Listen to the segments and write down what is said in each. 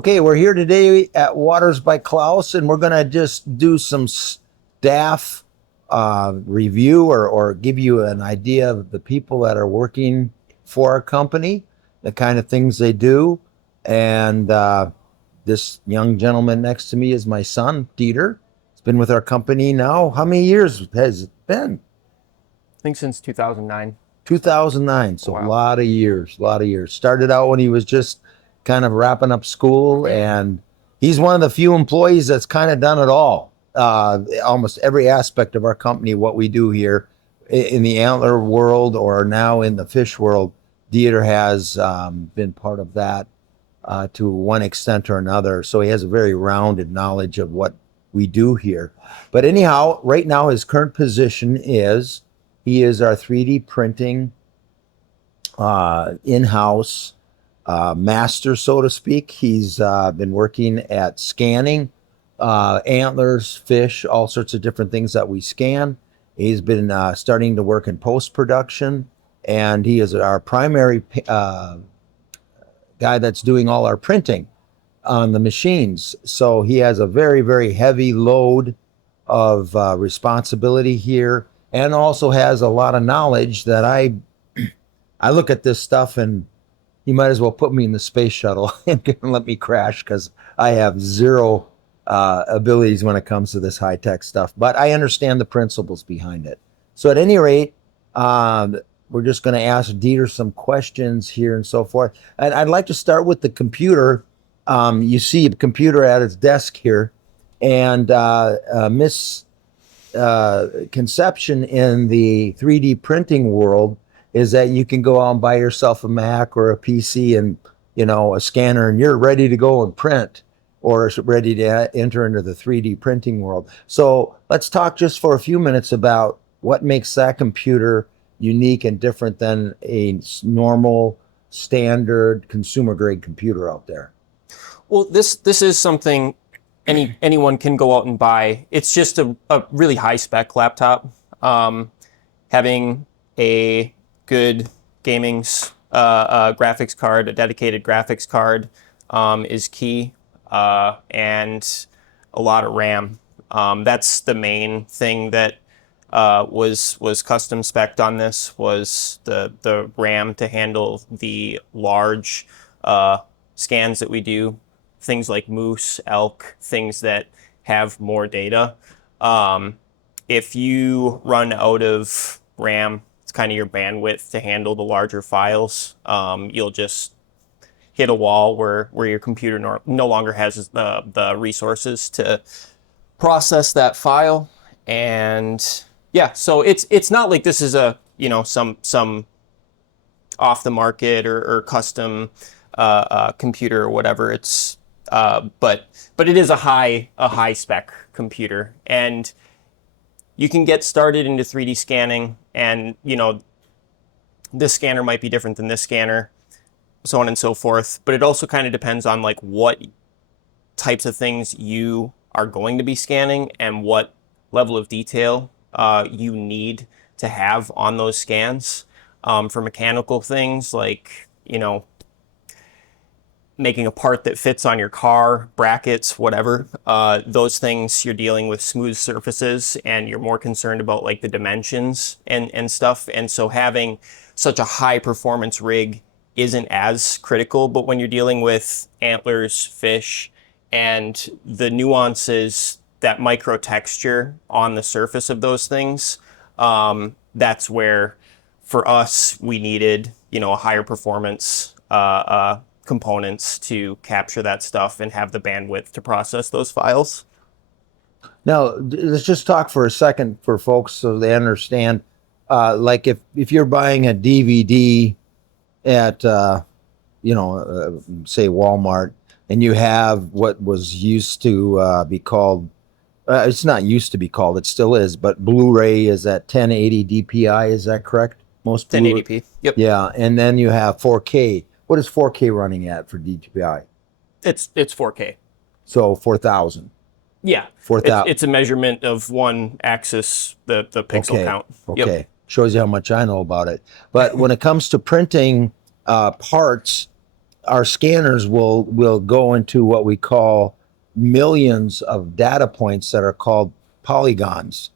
Okay, we're here today at Waters by Klaus, and we're going to just do some staff review or give you an idea of the people that are working for our company, the kind of things they do. And this young gentleman next to me is my son, Deter. He's been with our company now. How many years has it been? I think since 2009. 2009, so Wow. a lot of years, Started out when he was just kind of wrapping up school, and he's one of the few employees that's kind of done it all. Almost every aspect of our company, what we do here in the antler world or now in the fish world, Dieter has been part of that to one extent or another. So he has a very rounded knowledge of what we do here. But anyhow, right now his current position is he is our 3D printing in-house master, so to speak. He's been working at scanning antlers, fish, all sorts of different things that we scan. He's been starting to work in post-production, and he is our primary guy that's doing all our printing on the machines. So he has a very, very heavy load of responsibility here, and also has a lot of knowledge that I look at this stuff and you might as well put me in the space shuttle and let me crash, because I have zero abilities when it comes to this high-tech stuff. But I understand the principles behind it. So at any rate, we're just going to ask Dieter some questions here and so forth. And I'd like to start with the computer. You see a computer at its desk here, and misconception in the 3D printing world is that you can go out and buy yourself a Mac or a PC and, a scanner, and you're ready to go and print, or ready to enter into the 3D printing world. So let's talk just for a few minutes about what makes that computer unique and different than a normal, standard, consumer-grade computer out there. Well, this is something anyone can go out and buy. It's just a really high-spec laptop. Having a good gaming graphics card, a dedicated graphics card, is key, and a lot of RAM. That's the main thing that was custom spec'd on this, was the RAM to handle the large scans that we do, things like moose, elk, things that have more data. If you run out of RAM, it's kind of your bandwidth to handle the larger files, you'll just hit a wall where your computer no longer has the resources to process that file. And yeah, so it's not like this is a some off the market or custom computer or whatever. It's but it is a high spec computer, and you can get started into 3D scanning, and this scanner might be different than this scanner, so on and so forth. But it also kind of depends on like what types of things you are going to be scanning and what level of detail you need to have on those scans. For mechanical things like, making a part that fits on your car, brackets, whatever, those things, you're dealing with smooth surfaces and you're more concerned about like the dimensions and stuff. And so having such a high performance rig isn't as critical. But when you're dealing with antlers, fish, and the nuances, that micro texture on the surface of those things, that's where for us we needed a higher performance components to capture that stuff and have the bandwidth to process those files. Now, let's just talk for a second for folks so they understand. Like if you're buying a DVD at, say Walmart, and you have what was used to be called, it's not used to be called, it still is, but Blu-ray is at 1080 DPI, is that correct? Most 1080p, yep. Yeah, and then you have 4K. What is 4K running at for DPI? It's 4K. So 4,000. Yeah, 4,000. It's a measurement of one axis, the pixel count. Okay, Yep. Shows you how much I know about it. But when it comes to printing parts, our scanners will go into what we call millions of data points that are called polygons,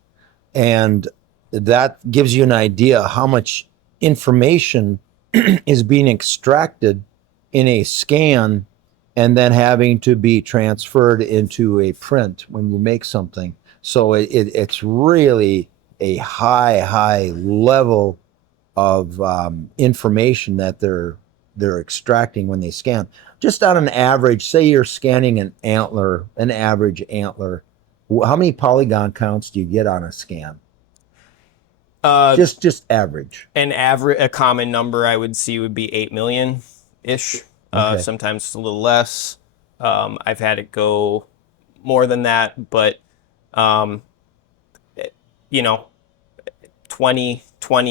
and that gives you an idea how much information is being extracted in a scan and then having to be transferred into a print when you make something. So it's really a high level of information that they're extracting when they scan. Just on an average, say you're scanning an average antler, how many polygon counts do you get on a scan? Uh, Just average. a common number I would see would be 8 million ish. Okay. Sometimes it's a little less. I've had it go more than that, but um, you know, 20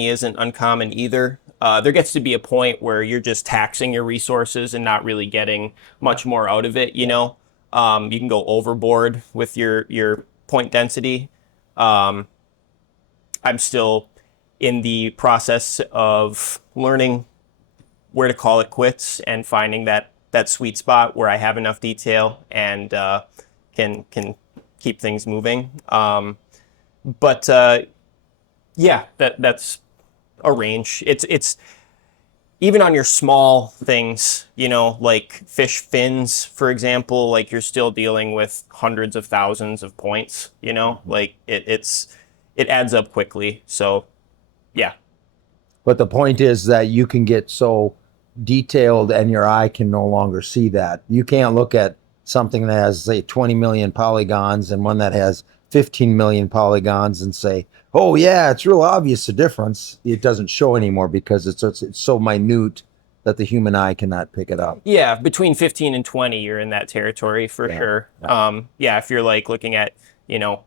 isn't uncommon either. There gets to be a point where you're just taxing your resources and not really getting much more out of it, you know. You can go overboard with your point density. Um, I'm still in the process of learning where to call it quits and finding that sweet spot where I have enough detail and can keep things moving. But yeah, that's a range. It's even on your small things, you know, like fish fins, for example, like you're still dealing with hundreds of thousands of points, you know, like it adds up quickly. So yeah. But the point is that you can get so detailed and your eye can no longer see that. You can't look at something that has, say, 20 million polygons and one that has 15 million polygons and say, oh, yeah, it's real obvious the difference. It doesn't show anymore because it's so minute that the human eye cannot pick it up. Yeah, between 15 and 20, you're in that territory for sure. Yeah, if you're like looking at, you know,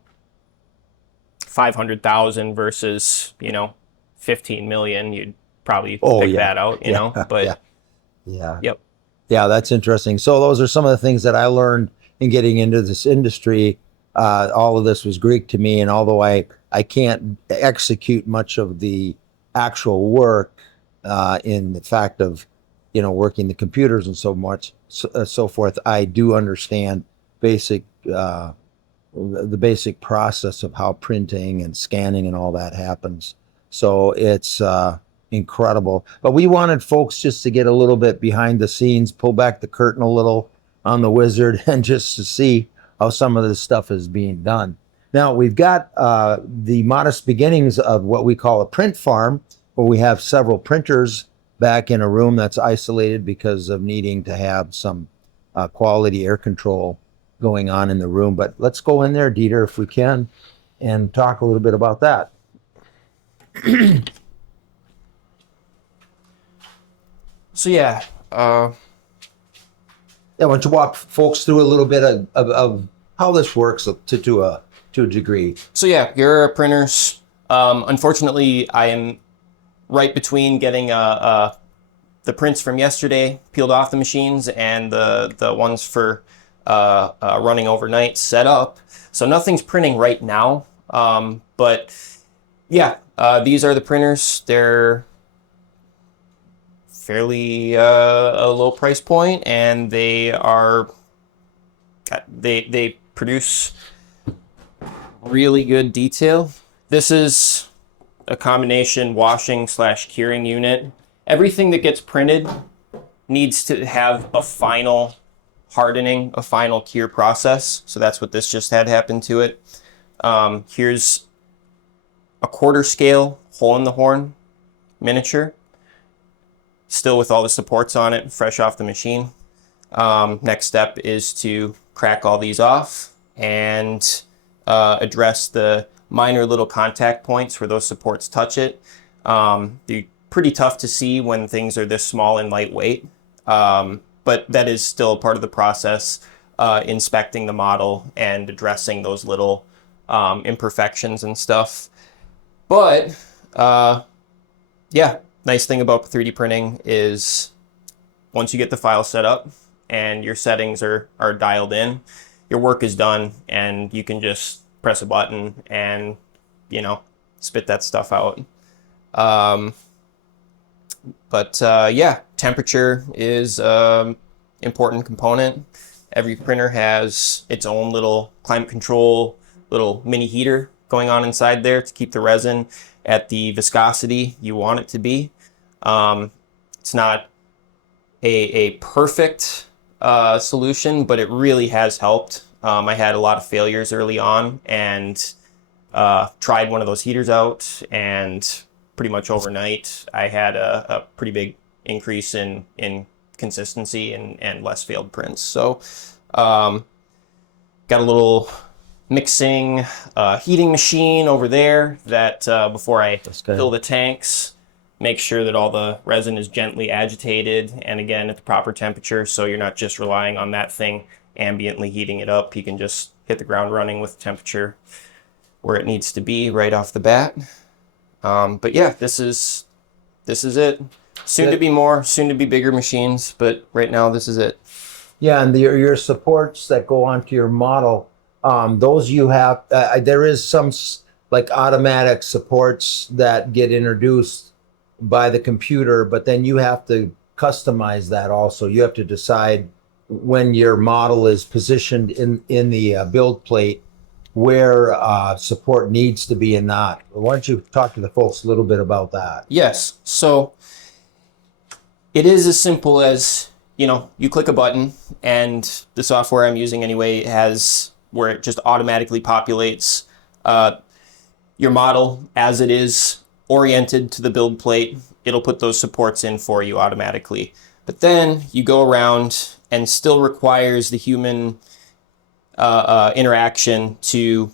500,000 versus, you know, 15 million, you'd probably pick that out, you know, but yeah. yep. Yeah, that's interesting. So those are some of the things that I learned in getting into this industry. All of this was Greek to me, and although I can't execute much of the actual work in the fact of, you know, working the computers and so forth, I do understand basic the basic process of how printing and scanning and all that happens. So it's incredible. But we wanted folks just to get a little bit behind the scenes, pull back the curtain a little on the wizard, and just to see how some of this stuff is being done. Now, we've got the modest beginnings of what we call a print farm, where we have several printers back in a room that's isolated because of needing to have some quality air control going on in the room. But let's go in there, Deter, if we can, and talk a little bit about that. So yeah, Yeah, why don't you walk folks through a little bit of how this works to a degree. so yeah, your printers. Unfortunately, I am right between getting the prints from yesterday peeled off the machines and the ones for running overnight set up. So nothing's printing right now. But yeah, these are the printers. They're fairly a low price point, and they produce really good detail. This is a combination washing / curing unit. Everything that gets printed needs to have a final hardening, a final cure process. So that's what this just had happen to it. Here's a quarter scale hole in the horn miniature, still with all the supports on it, fresh off the machine. Next step is to crack all these off and address the minor little contact points where those supports touch it. They're pretty tough to see when things are this small and lightweight, but that is still a part of the process, inspecting the model and addressing those little imperfections and stuff. But yeah, nice thing about 3D printing is once you get the file set up and your settings are dialed in, your work is done and you can just press a button and, you know, spit that stuff out. But yeah, temperature is important component. Every printer has its own little climate control, little mini heater going on inside there to keep the resin at the viscosity you want it to be. It's not a perfect solution, but it really has helped. I had a lot of failures early on and tried one of those heaters out, and pretty much overnight I had a pretty big increase in consistency and less failed prints. So got a little mixing heating machine over there that before I fill the tanks, make sure that all the resin is gently agitated and again at the proper temperature, so you're not just relying on that thing ambiently heating it up. You can just hit the ground running with temperature where it needs to be right off the bat. But yeah, this is it. Soon to be more, soon to be bigger machines, but right now this is it. Yeah, and your supports that go onto your model, those you have, there is some like automatic supports that get introduced by the computer, but then you have to customize that also. You have to decide when your model is positioned in the build plate where support needs to be and not. Why don't you talk to the folks a little bit about that? Yes, so it is as simple as, you click a button, and the software I'm using anyway has where it just automatically populates your model as it is oriented to the build plate. It'll put those supports in for you automatically. But then you go around and still requires the human interaction to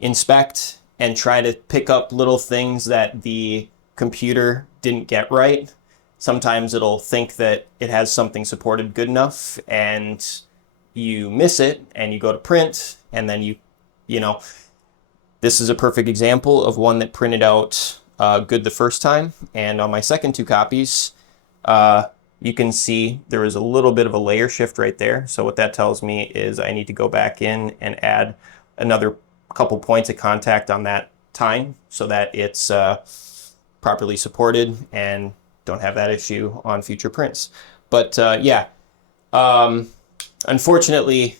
inspect and try to pick up little things that the computer didn't get right. Sometimes it'll think that it has something supported good enough and you miss it and you go to print, and then this is a perfect example of one that printed out good the first time. And on my second two copies, you can see there was a little bit of a layer shift right there. So what that tells me is I need to go back in and add another couple points of contact on that tine so that it's properly supported and don't have that issue on future prints. But yeah, unfortunately,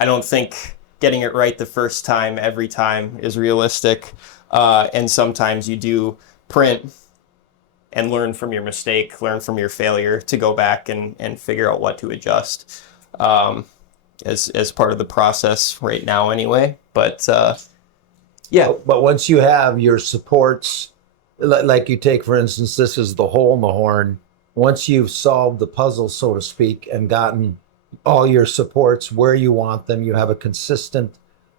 I don't think getting it right the first time every time is realistic. And sometimes you do print and learn from your mistake, learn from your failure to go back and figure out what to adjust as part of the process right now anyway. But yeah. But once you have your supports, like you take, for instance, this is the hole in the horn. Once you've solved the puzzle, so to speak, and gotten all your supports where you want them, you have a consistent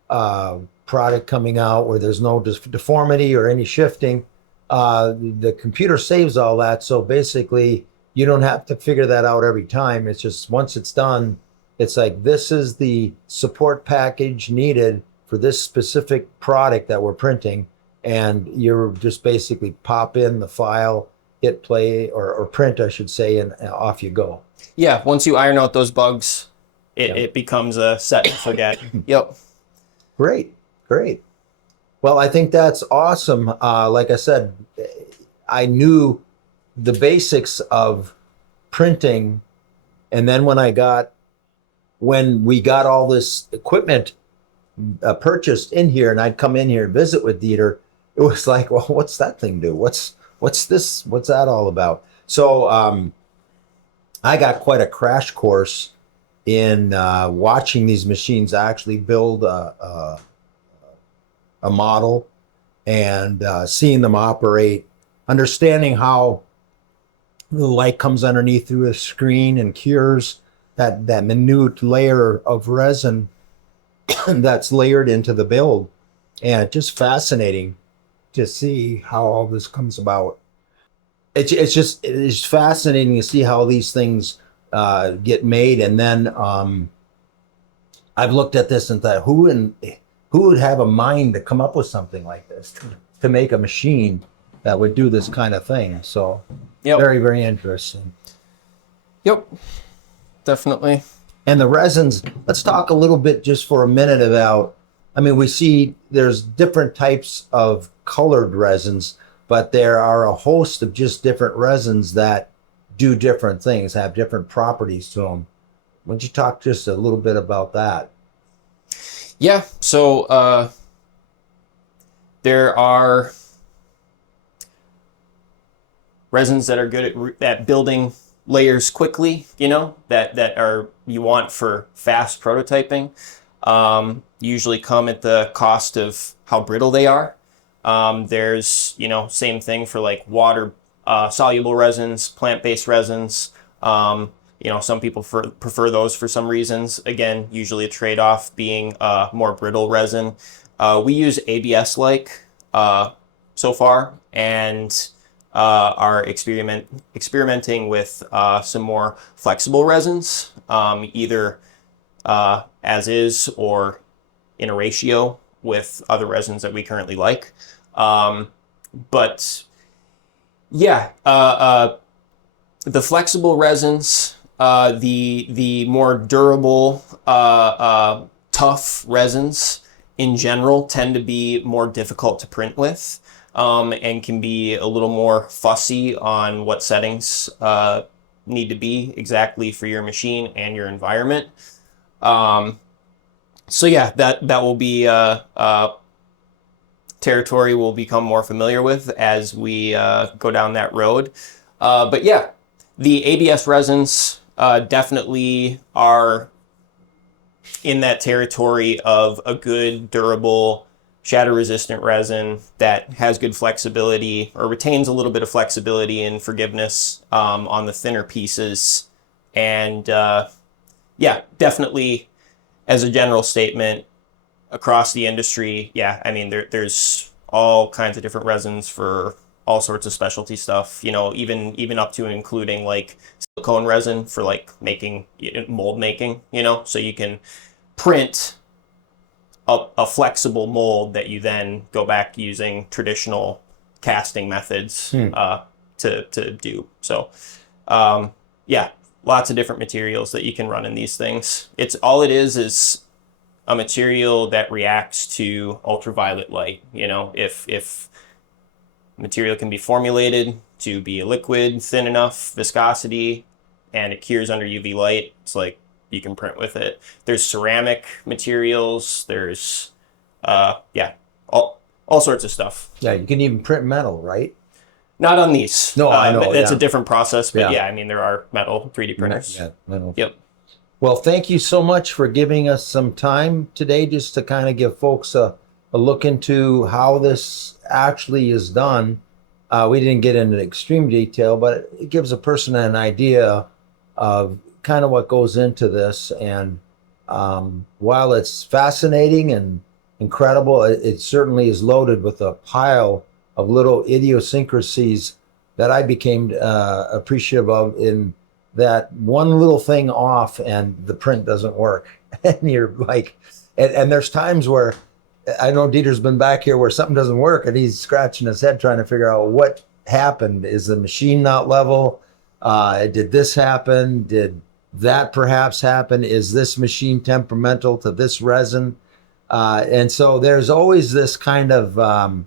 product coming out where there's no deformity or any shifting. The computer saves all that. So basically, you don't have to figure that out every time. It's just once it's done, it's like, this is the support package needed for this specific product that we're printing. And you're just basically pop in the file, hit play or print, I should say, and off you go. Yeah, once you iron out those bugs, it becomes a set and forget. Yep. Great. Well, I think that's awesome. Like I said, I knew the basics of printing. And then when we got all this equipment purchased in here, and I'd come in here and visit with Deter, it was like, well, what's that thing do? What's this? What's that all about? So I got quite a crash course in watching these machines actually build a model and seeing them operate, understanding how the light comes underneath through a screen and cures that minute layer of resin that's layered into the build. And it's just fascinating to see how all this comes about. It's fascinating to see how these things get made. And then I've looked at this and thought, who would have a mind to come up with something like this to make a machine that would do this kind of thing? So very, very interesting. Yep, definitely. And the resins, let's talk a little bit just for a minute about, we see there's different types of colored resins, but there are a host of just different resins that do different things, have different properties to them. Why don't you talk just a little bit about that? Yeah, so there are resins that are good at building layers quickly, that are you want for fast prototyping. Usually come at the cost of how brittle they are. There's, same thing for like water soluble resins, plant-based resins. Some people prefer those for some reasons. Again, usually a trade-off being more brittle resin. We use ABS-like so far, and are experimenting with some more flexible resins, either as is or in a ratio with other resins that we currently like. But yeah, the flexible resins, the more durable, tough resins in general tend to be more difficult to print with, and can be a little more fussy on what settings need to be exactly for your machine and your environment. So yeah, that will be territory we'll become more familiar with as we go down that road. But yeah, the ABS resins definitely are in that territory of a good, durable, shatter-resistant resin that has good flexibility or retains a little bit of flexibility and forgiveness on the thinner pieces. And yeah, definitely as a general statement across the industry, yeah, I mean, there's all kinds of different resins for all sorts of specialty stuff, even up to and including like silicone resin for like making mold making, so you can print a flexible mold that you then go back using traditional casting methods to do. So yeah, lots of different materials that you can run in these things. It is a material that reacts to ultraviolet light. If material can be formulated to be a liquid, thin enough viscosity, and it cures under UV light, it's like you can print with it. There's ceramic materials. There's yeah, all sorts of stuff. Yeah, you can even print metal, right? Not on these. No, I know. That's yeah. a different process, but Yeah. yeah, I mean, there are metal 3D printers. Yeah, metal. Yep. Well, thank you so much for giving us some time today just to kind of give folks a look into how this actually is done. We didn't get into extreme detail, but it gives a person an idea of kind of what goes into this. And while it's fascinating and incredible, it certainly is loaded with a pile of little idiosyncrasies that I became appreciative of in that one little thing off and the print doesn't work. And you're like, and there's times where I know Dieter's been back here where something doesn't work and he's scratching his head trying to figure out what happened. Is the machine not level? Did this happen? Did that perhaps happen? Is this machine temperamental to this resin? And so there's always this kind of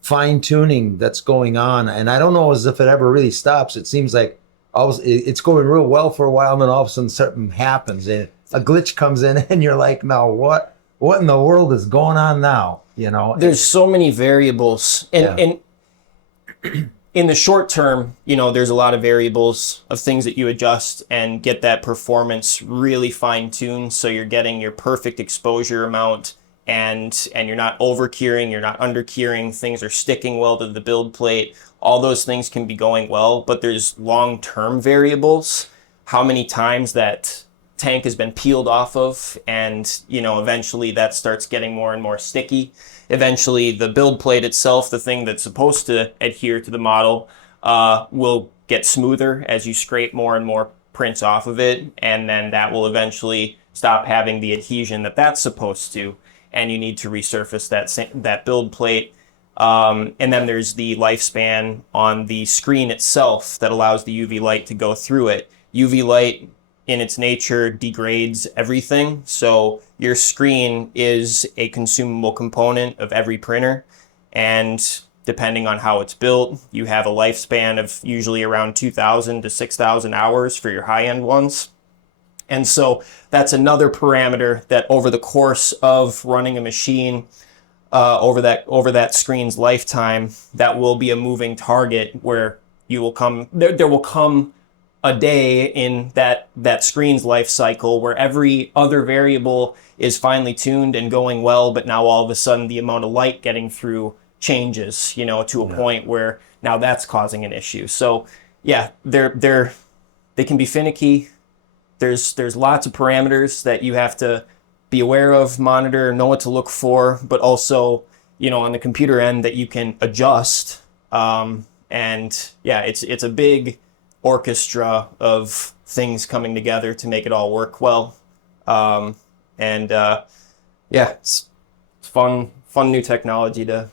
fine tuning that's going on. And I don't know as if it ever really stops. It seems like it's going real well for a while, and then all of a sudden something happens and a glitch comes in and you're like, no, what in the world is going on now? There's so many variables, and in the short term, there's a lot of variables of things that you adjust and get that performance really fine tuned. So you're getting your perfect exposure amount, and you're not over curing, you're not under curing, things are sticking well to the build plate. All those things can be going well, but there's long-term variables. How many times that tank has been peeled off of, and eventually that starts getting more and more sticky. Eventually the build plate itself, the thing that's supposed to adhere to the model, will get smoother as you scrape more and more prints off of it, and then that will eventually stop having the adhesion that's supposed to, and you need to resurface that build plate. And then there's the lifespan on the screen itself that allows the UV light to go through it. UV light in its nature degrades everything. So your screen is a consumable component of every printer. And depending on how it's built. You have a lifespan of usually around 2,000 to 6,000 hours for your high-end ones. And so that's another parameter that over the course of running a machine, over that screen's lifetime, that will be a moving target where you will come, there will come a day in that screen's life cycle where every other variable is finely tuned and going well, but now all of a sudden the amount of light getting through changes, to a point where now that's causing an issue. So yeah, they can be finicky. There's lots of parameters that you have to be aware of, monitor, know what to look for, but also, on the computer end that you can adjust. And yeah, it's a big orchestra of things coming together to make it all work well. Yeah, it's fun new technology to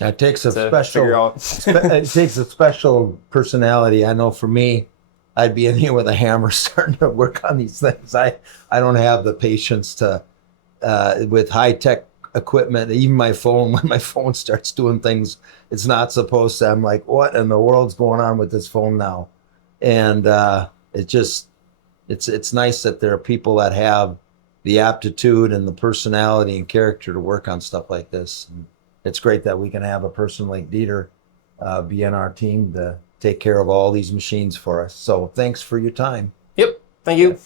It takes a figure out. it takes a special personality. I know for me, I'd be in here with a hammer starting to work on these things. I don't have the patience to with high tech equipment. Even my phone, when my phone starts doing things it's not supposed to, I'm like, what in the world's going on with this phone now? And it's nice that there are people that have the aptitude and the personality and character to work on stuff like this. And it's great that we can have a person like Deter be on our team to take care of all these machines for us. So thanks for your time. Yep. Thank you.